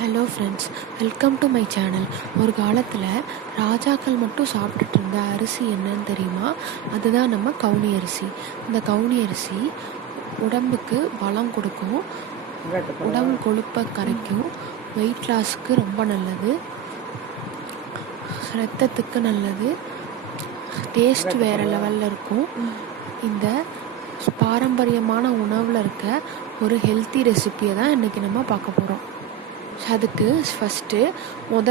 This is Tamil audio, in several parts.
Hello friends, welcome to my channel. ஒரு காலத்தில் ராஜாக்கள் மட்டும் சாப்பிட்டுட்டு இருந்த அரிசி என்னன்னு தெரியுமா? அதுதான் நம்ம கவுனி அரிசி. இந்த கவுனி அரிசி உடம்புக்கு பலம் கொடுக்கும், உடம்பு கொழுப்பை கரைக்கும், வெயிட் லாஸுக்கு ரொம்ப நல்லது, ரத்தத்துக்கு நல்லது, டேஸ்ட் வேறு லெவலில் இருக்கும். இந்த பாரம்பரியமான உணவில் இருக்க ஒரு ஹெல்த்தி ரெசிப்பியை தான் இன்றைக்கி நம்ம பார்க்க போகிறோம். அதுக்கு ஃபஸ்ட்டு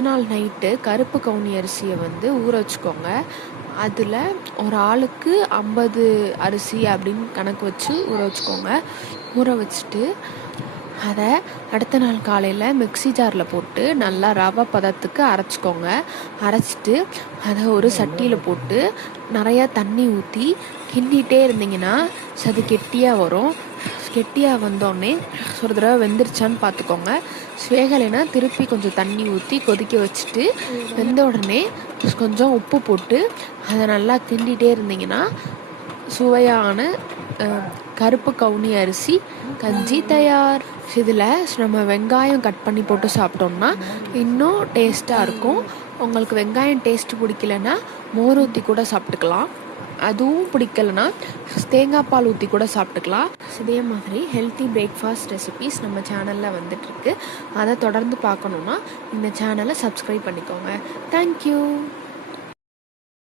நாள் நைட்டு கருப்பு கவுனி அரிசியை ஊற வச்சுக்கோங்க. அதில் ஒரு ஆளுக்கு 50 அரிசி அப்படின்னு கணக்கு வச்சு ஊற வச்சுக்கோங்க. ஊற வச்சுட்டு அதை அடுத்த நாள் காலையில் மிக்ஸி ஜாரில் போட்டு நல்லா ரவை பதத்துக்கு அரைச்சிக்கோங்க. அரைச்சிட்டு அதை ஒரு சட்டியில் போட்டு நிறையா தண்ணி ஊற்றி கிண்டிகிட்டே இருந்தீங்கன்னா அது கெட்டியாக வரும். கெட்டியாக வந்தோடனே ஒரு தடவை வெந்துருச்சான்னு பார்த்துக்கோங்க. வேகலைன்னா திருப்பி கொஞ்சம் தண்ணி ஊற்றி கொதிக்க வச்சுட்டு வெந்த உடனே கொஞ்சம் உப்பு போட்டு அதை நல்லா கிண்டிகிட்டே இருந்தீங்கன்னா சுவையான கருப்பு கவுனி அரிசி கஞ்சி தயார். இதில் நம்ம வெங்காயம் கட் பண்ணி போட்டு சாப்பிட்டோம்னா இன்னும் டேஸ்ட்டாக இருக்கும். உங்களுக்கு வெங்காயம் டேஸ்ட்டு பிடிக்கலன்னா மோர் ஊற்றி கூட சாப்பிட்டுக்கலாம். அதுவும் பிடிக்கலனா தேங்காய் பால் ஊற்றி கூட சாப்பிட்டுக்கலாம். இதே மாதிரி ஹெல்த்தி பிரேக்ஃபாஸ்ட் ரெசிபீஸ் நம்ம சேனலில் வந்துட்டுருக்கு. அதை தொடர்ந்து பார்க்கணுன்னா இந்த சேனலை சப்ஸ்கிரைப் பண்ணிக்கோங்க. தேங்க்யூ.